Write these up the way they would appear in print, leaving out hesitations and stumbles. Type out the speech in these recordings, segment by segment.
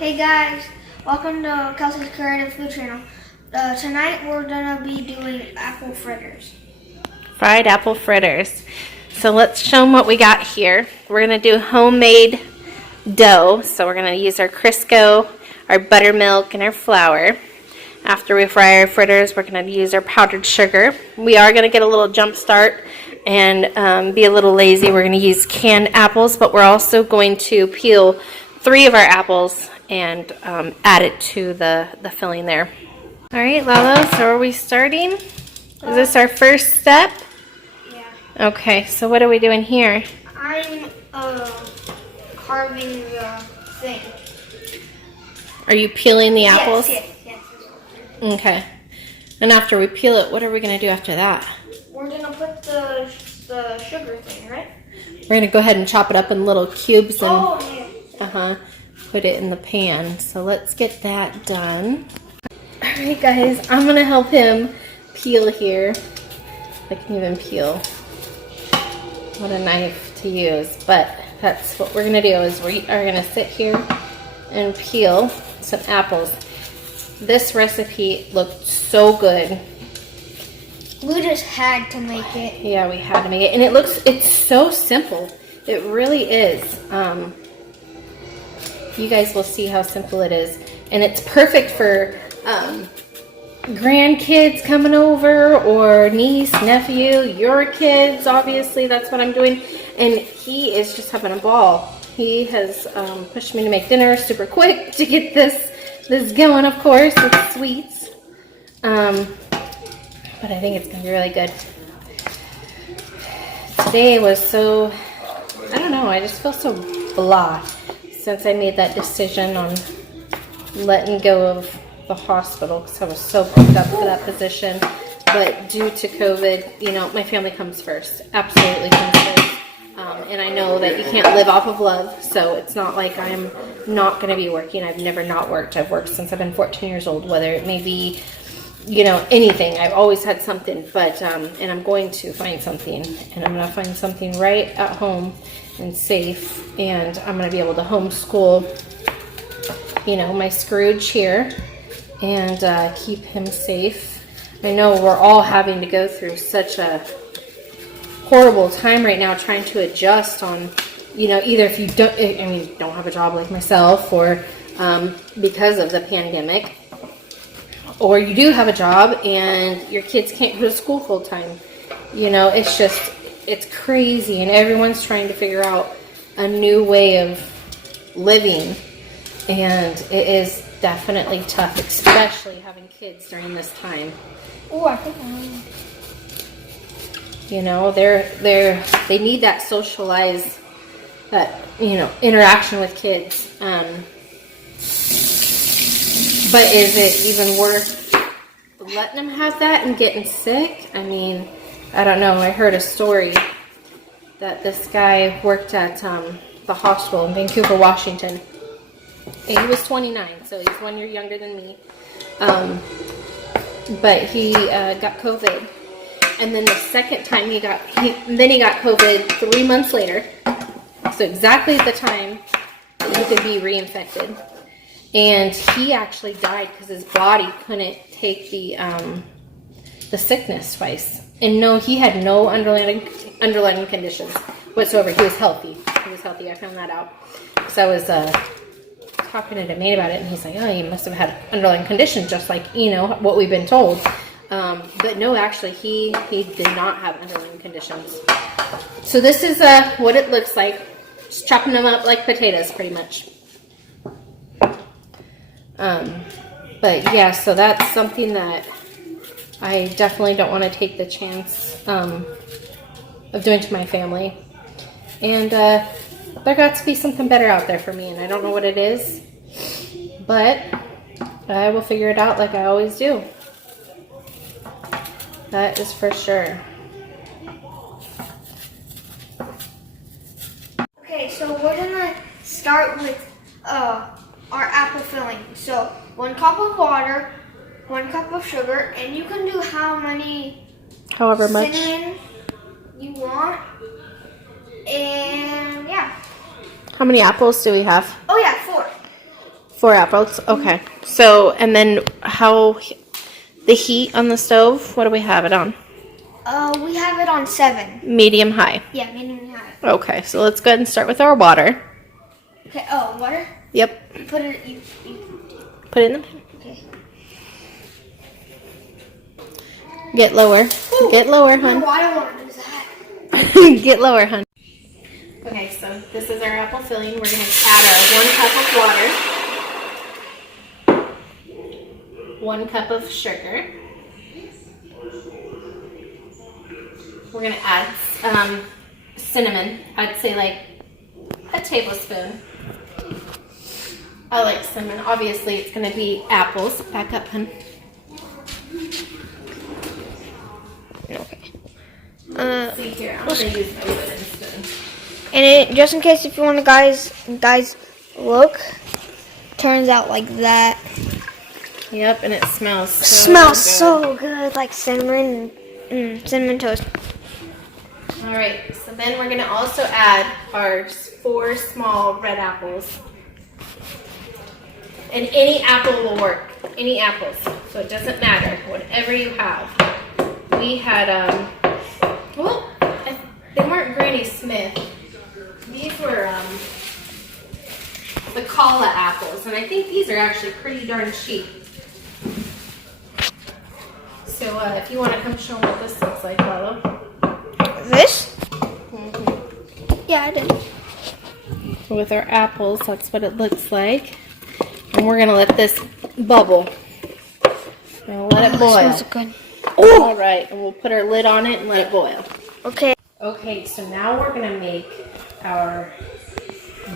Hey guys, welcome to Kelsey's Creative Food Channel. Tonight we're gonna be doing apple fritters. Fried apple fritters. So let's show them what we got here. We're gonna do homemade dough. So we're gonna use our Crisco, our buttermilk, and our flour. After we fry our fritters, we're gonna use our powdered sugar. We are gonna get a little jump start and be a little lazy. We're gonna use canned apples, but we're also going to peel 3 of our apples and add it to the filling there. All right, Lalo, so are we starting? Is this our first step? Yeah. Okay, so what are we doing here? I'm carving the thing. Are you peeling the apples? Yes. Okay. And after we peel it, what are we going to do after that? We're gonna put the sugar thing, right? We're going to go ahead and chop it up in little cubes and Yeah. put it in the pan. So let's get that done. All right, guys, I'm going to help him peel here. I can even peel. What a knife to use, but that's what we're going to do is we are going to sit here and peel some apples. This recipe looked so good. We just had to make it. Yeah, we had to make it. And it's so simple. It really is. You guys will see how simple it is. And it's perfect for grandkids coming over or niece, nephew, your kids, obviously. That's what I'm doing. And he is just having a ball. He has pushed me to make dinner super quick to get this going, of course, with sweets. But I think it's going to be really good. Today was so, I don't know, I just feel so blah since I made that decision on letting go of the hospital because I was so pumped up for that position. But due to COVID, you know, my family comes first. Absolutely comes first. And I know that you can't live off of love, so it's not like I'm not going to be working. I've never not worked. I've worked since I've been 14 years old, whether it may be, you know, anything. I've always had something, but, and I'm going to find something, and I'm going to find something right at home and safe, and I'm going to be able to homeschool, you know, my Scrooge here and keep him safe. I know we're all having to go through such a horrible time right now trying to adjust on, you know, either if you don't have a job like myself or because of the pandemic, or you do have a job and your kids can't go to school full time. You know, it's crazy and everyone's trying to figure out a new way of living, and it is definitely tough, especially having kids during this time. Oh, I think I know. You know, they need that socialized, you know, interaction with kids. But is it even worth letting them have that and getting sick? I mean, I don't know. I heard a story that this guy worked at the hospital in Vancouver, Washington. And he was 29, so he's 1 year younger than me. But he got COVID. And then the second time he got COVID 3 months later. So exactly at the time that you could be reinfected. And he actually died because his body couldn't take the sickness twice. And no, he had no underlying conditions whatsoever. He was healthy. I found that out. So I was talking to Demaine about it, and he's like, "Oh, you must have had underlying conditions, just like, you know, what we've been told." But no, actually, he did not have underlying conditions. So this is what it looks like. Just chopping them up like potatoes, pretty much. But yeah, so that's something that I definitely don't want to take the chance of doing to my family. And there got to be something better out there for me, and I don't know what it is, but I will figure it out like I always do. That is for sure. Okay, so we're gonna start with our apple filling. So 1 cup of water, 1 cup of sugar, and you can do however much cinnamon you want. And yeah. How many apples do we have? Oh yeah, 4. 4 apples. Okay. So, and then the heat on the stove, what do we have it on? We have it on 7. Medium high. Yeah, medium high. Okay, so let's go ahead and start with our water. Okay. Oh, water. Yep. You put it. Put it in the pan. Okay. Get lower. Ooh, Get lower, hun. No, I don't want to do that. Get lower, hun. Okay, so this is our apple filling. We're going to add our 1 cup of water, 1 cup of sugar. We're going to add cinnamon. I'd say like a tablespoon. I like cinnamon. Obviously, it's going to be apples. Back up, hun. Okay. See here, I'm going to use my wooden spoon. And just in case if you want to guys look, turns out like that. Yep, and it smells so Smells good. so good, like cinnamon, cinnamon toast. All right, so then we're gonna also add our 4 small red apples. And any apple will work, any apples. So it doesn't matter, whatever you have. We had, well, they weren't Granny Smith. These were the Kala apples, and I think these are actually pretty darn cheap. So if you want to come show them what this looks like, Lalo. This? Mm-hmm. Yeah, I did. So with our apples, that's what it looks like. And we're going to let this bubble. We're going to let it boil. Smells good. All right, and we'll put our lid on it and let it boil. Okay. Okay, so now we're going to make our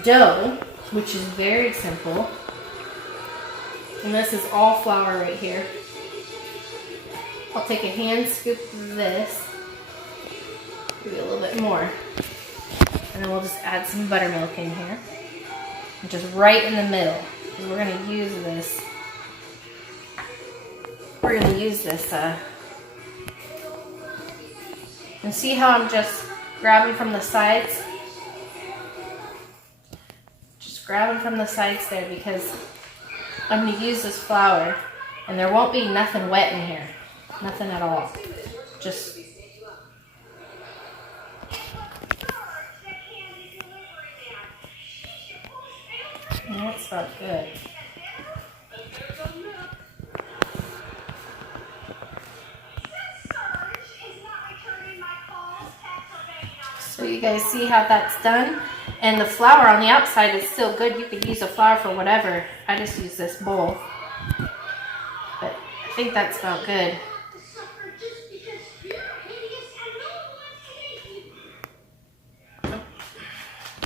dough, which is very simple. And this is all flour right here. I'll take a hand scoop of this, maybe a little bit more, and then we'll just add some buttermilk in here, which is right in the middle. And we're going to use this. We're going to use this. And see how I'm just grabbing from the sides? Just grabbing from the sides there because I'm going to use this flour, and there won't be nothing wet in here. Nothing at all. Just that smells good. So you guys see how that's done? And the flour on the outside is still good. You could use a flour for whatever. I just use this bowl. But I think that's about good.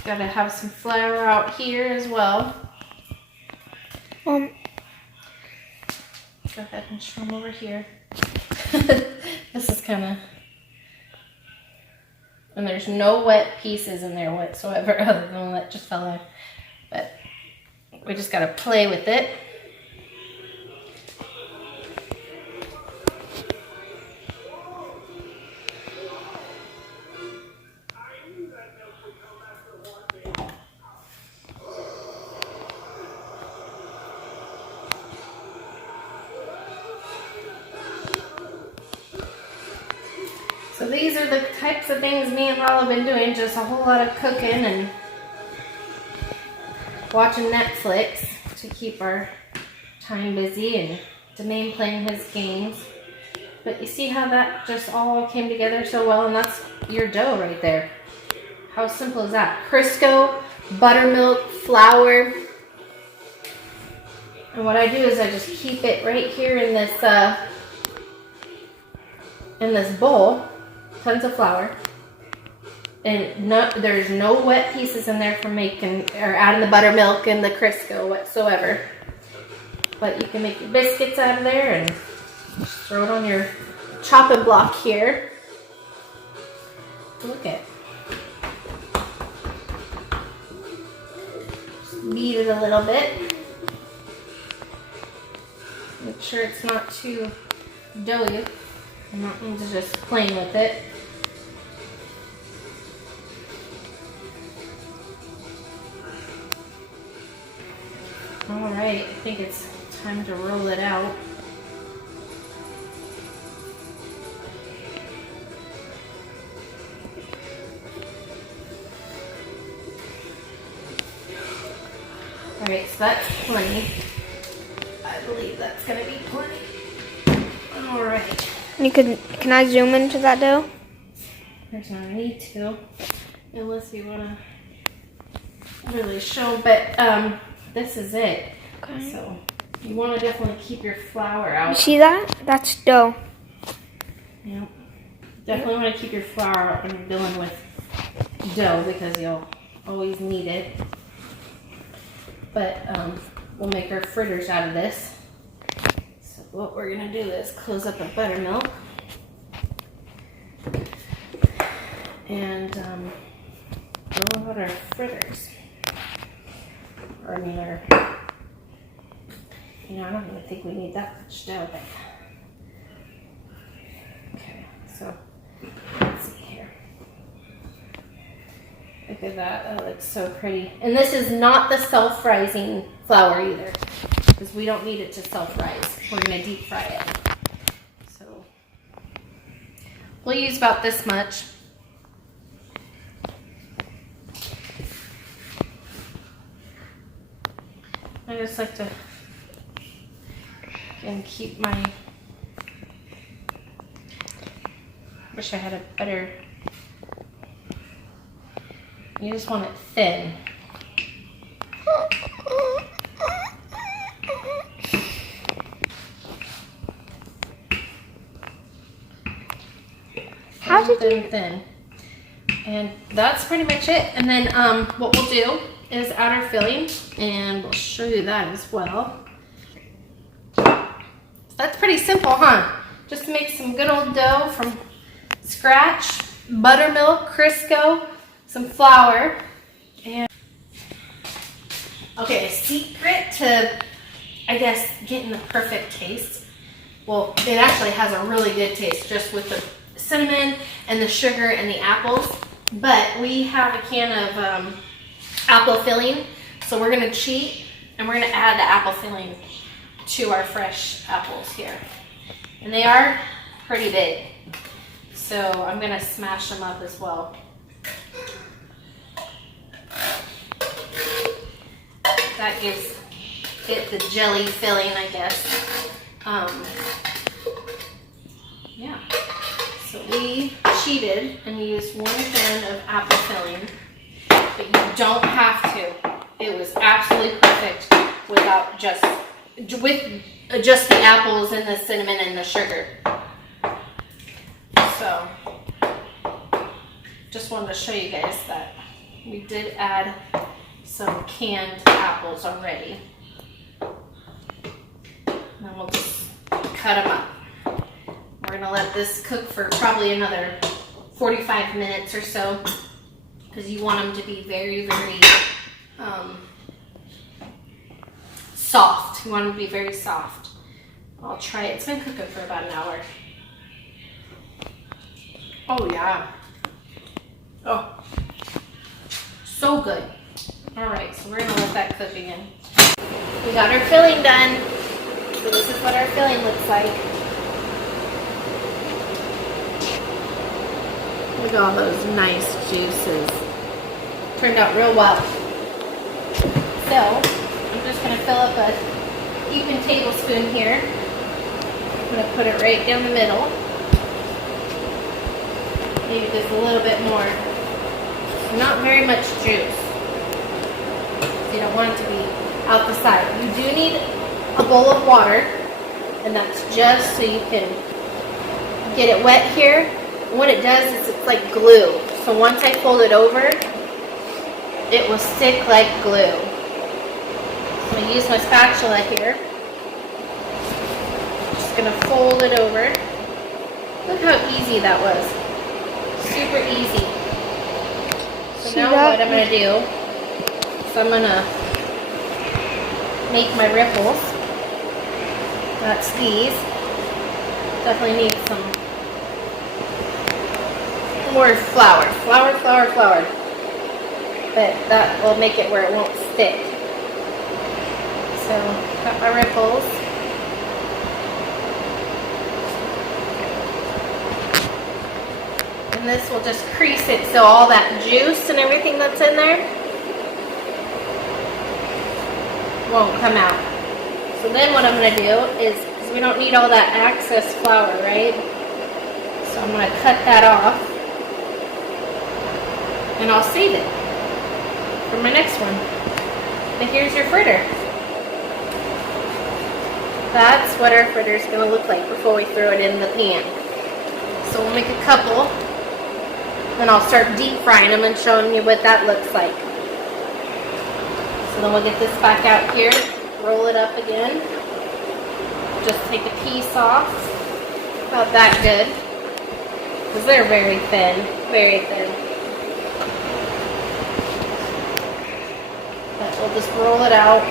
Gotta have some flour out here as well. Go ahead and show them over here. This is kind of, and there's no wet pieces in there whatsoever other than one that just fell out. But we just gotta play with it. So these are the types of things me and Lala have been doing, just a whole lot of cooking and watching Netflix to keep our time busy, and Demain playing his games. But you see how that just all came together so well, and that's your dough right there. How simple is that? Crisco, buttermilk, flour. And what I do is I just keep it right here in this bowl. Tons of flour, and there's no wet pieces in there for making or adding the buttermilk and the Crisco whatsoever. But you can make your biscuits out of there and just throw it on your chopping block here. Look at it. Just beat it a little bit. Make sure it's not too doughy. I'm not just playing with it. All right, I think it's time to roll it out. All right, so that's plenty. I believe that's gonna be plenty. All right. Can I zoom into that dough? There's no need to, unless you wanna really show, but this is it. Okay. So you wanna definitely keep your flour out. You see that? That's dough. Yeah. Definitely wanna keep your flour out when you're dealing with dough because you'll always need it. But we'll make our fritters out of this. So what we're gonna do is close up our buttermilk and roll out our fritters. Or I mean our, I don't even think we need that much dough, but okay, so let's see here. Look at that, that looks so pretty. And this is not the self-rising flour either, because we don't need it to self-rise. We're gonna deep fry it. So we'll use about this much. I just like to again keep my, wish I had a better, you just want it thin. Thin. And that's pretty much it. And then what we'll do is add our filling, and we'll show you that as well. So that's pretty simple, huh? Just make some good old dough from scratch, buttermilk, Crisco, some flour, and okay, a secret to, I guess, getting the perfect taste. Well, it actually has a really good taste just with the cinnamon and the sugar and the apples. But we have a can of apple filling, so we're gonna cheat and we're gonna add the apple filling to our fresh apples here. And they are pretty big, so I'm gonna smash them up as well. That gives it the jelly filling, I guess. Yeah. So we cheated and used 1 can of apple filling, but you don't have to. It was absolutely perfect without just the apples and the cinnamon and the sugar. So just wanted to show you guys that we did add some canned apples already. And then we'll just cut them up. We're gonna let this cook for probably another 45 minutes or so, because you want them to be very, very soft. You want them to be very soft. I'll try it. It's been cooking for about an hour. Oh yeah. Oh, so good. All right, so we're gonna let that cook again. We got our filling done. So this is what our filling looks like. Look at all those nice juices. Turned out real well. So, I'm just going to fill up a heaping tablespoon here. I'm going to put it right down the middle. Maybe just a little bit more. Not very much juice. So you don't want it to be out the side. You do need a bowl of water, and that's just so you can get it wet here. And what it does is it's like glue. So once I fold it over, it will stick like glue. So I use my spatula here. Just gonna fold it over. Look how easy that was. Super easy. So now what I'm gonna do is I'm gonna make my ripples. That's these. Definitely need some more flour. Flour. But that will make it where it won't stick. So, got my ripples. And this will just crease it so all that juice and everything that's in there won't come out. So then what I'm going to do is, because we don't need all that excess flour, right? So I'm going to cut that off. And I'll save it for my next one. And here's your fritter. That's what our fritter is going to look like before we throw it in the pan. So we'll make a couple. Then I'll start deep frying them and showing you what that looks like. So then we'll get this back out here, roll it up again. Just take a piece off. About that good. Because they're very thin, very thin. But we'll just roll it out.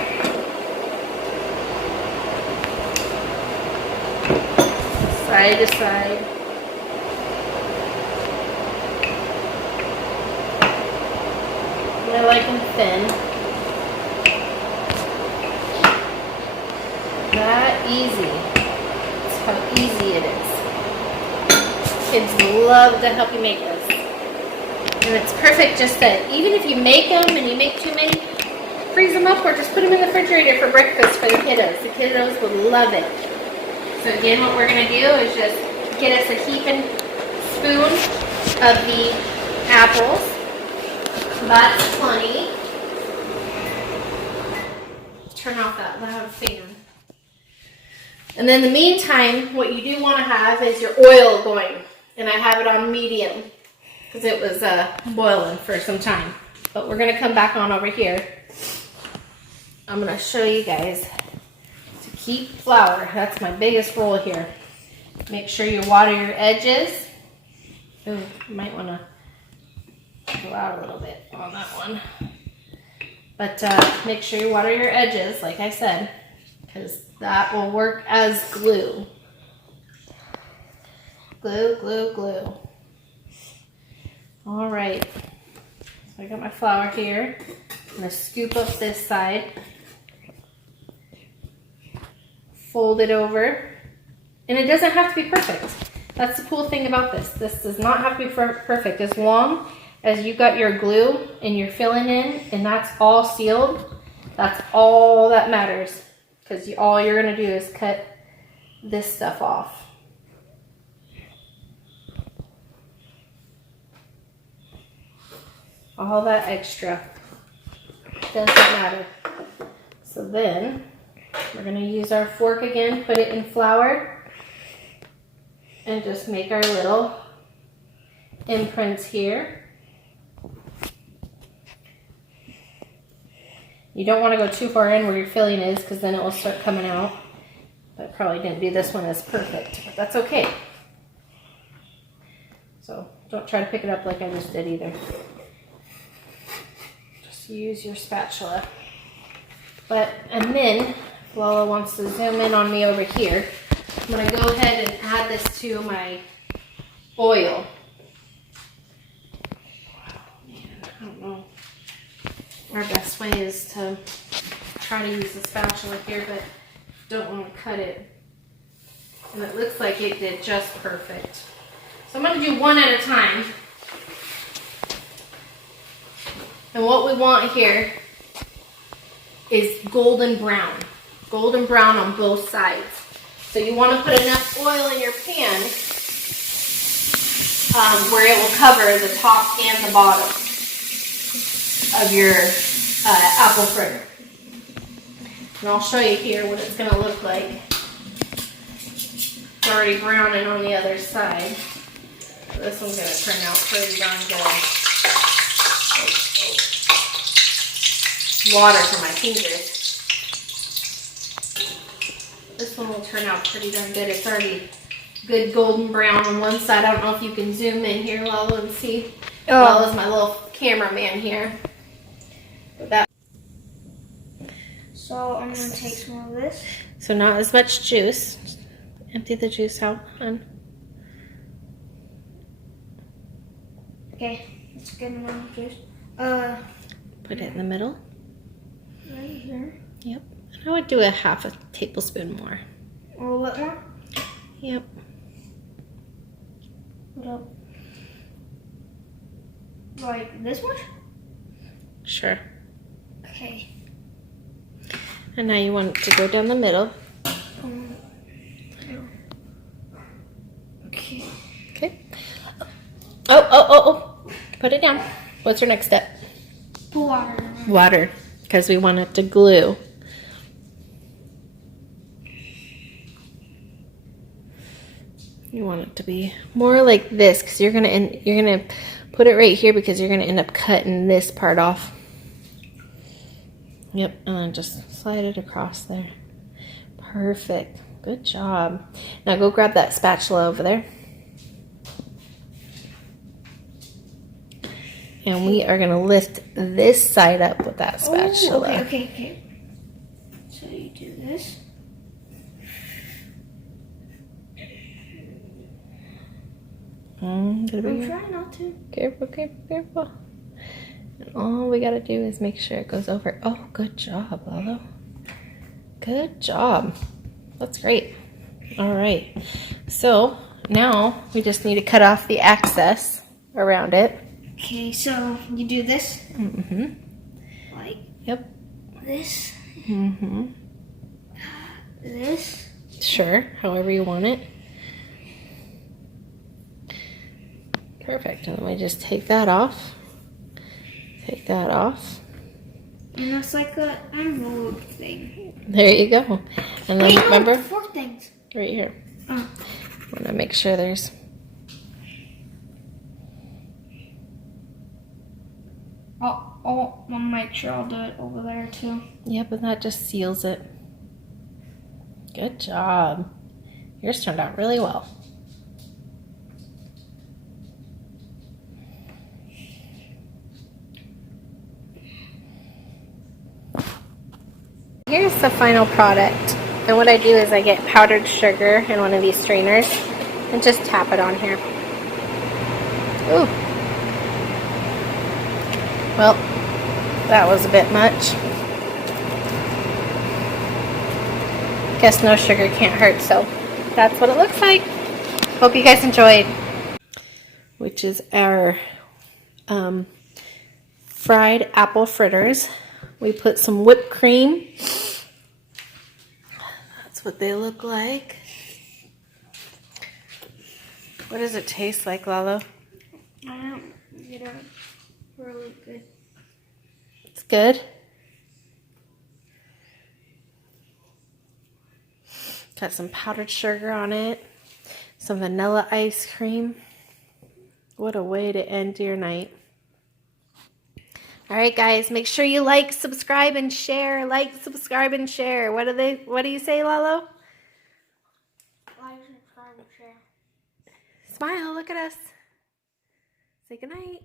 Side to side. I like them thin. That easy. That's how easy it is. Kids love to help you make this. And it's perfect just that even if you make them and you make too many, freeze them up or just put them in the refrigerator for breakfast for the kiddos. The kiddos would love it. So again, what we're going to do is just get us a heaping spoon of the apples. That's plenty. Turn off that loud fan. And then in the meantime, what you do want to have is your oil going. And I have it on medium because it was boiling for some time. But we're going to come back on over here. I'm going to show you guys to keep flour. That's my biggest rule here. Make sure you water your edges. Ooh, you might want to go out a little bit on that one. But make sure you water your edges, like I said, because that will work as glue. Glue, glue, glue. All right. So I got my flour here. I'm going to scoop up this side. Fold it over. And it doesn't have to be perfect. That's the cool thing about this. This does not have to be perfect. As long as you got your glue and you're filling in and that's all sealed, that's all that matters. Because all you're going to do is cut this stuff off. All that extra doesn't matter. So then we're going to use our fork again, put it in flour, and just make our little imprints here. You don't want to go too far in where your filling is because then it will start coming out. But I probably didn't do this one as perfect, but that's okay. So don't try to pick it up like I just did either. Just use your spatula. And then, if Lola wants to zoom in on me over here, I'm going to go ahead and add this to my oil. I don't know. Our best way is to try to use the spatula here, but don't want to cut it. And it looks like it did just perfect. So I'm going to do one at a time. And what we want here is golden brown. Golden brown on both sides. So you want to put enough oil in your pan where it will cover the top and the bottom of your apple fritter. And I'll show you here what it's going to look like. It's already browning on the other side. So this one's going to turn out pretty darn good. Water for my fingers. This one will turn out pretty darn good. It's already good golden brown on one side. I don't know if you can zoom in here, Lala, and see. Lala's my little cameraman here. So I'm going to take some of this. So not as much juice. Empty the juice out, hon. Okay, it's a good amount of juice. Put it in the middle. Right here. Yep. I would do a half a tablespoon more. A little bit more? Yep. What up? Like this much? Sure. Okay. And now you want it to go down the middle. Okay. Okay. Oh. Put it down. What's your next step? Water. Water, because we want it to glue. You want it to be more like this, because you're gonna put it right here because you're gonna end up cutting this part off. Yep, and then just slide it across there. Perfect. Good job. Now go grab that spatula over there. And we are going to lift this side up with that spatula. Ooh, okay. So you do this. I'm trying not to. Careful. And all we got to do is make sure it goes over. Oh, good job, Lalo. Good job. That's great. All right. So now we just need to cut off the excess around it. Okay, so you do this. Mm-hmm. Like Yep. this. Mm-hmm. This. Sure, however you want it. Perfect. And then we just take that off. Take that off. And it's like an envelope thing. There you go. And then remember, four things. right here. Oh. Want to make sure there's. I'll make sure I'll do it over there too. Yep, and that just seals it. Good job. Yours turned out really well. Here's the final product. And what I do is I get powdered sugar in one of these strainers and just tap it on here. Ooh. Well, that was a bit much. Guess no sugar can't hurt, so that's what it looks like. Hope you guys enjoyed. Which is our fried apple fritters. We put some whipped cream. That's what they look like. What does it taste like, Lalo? I don't get it really good. It's good. Got some powdered sugar on it. Some vanilla ice cream. What a way to end your night. All right, guys, make sure you like, subscribe, and share. Like, subscribe, and share. What do you say, Lalo? Like, subscribe, and share. Smile, look at us. Say goodnight.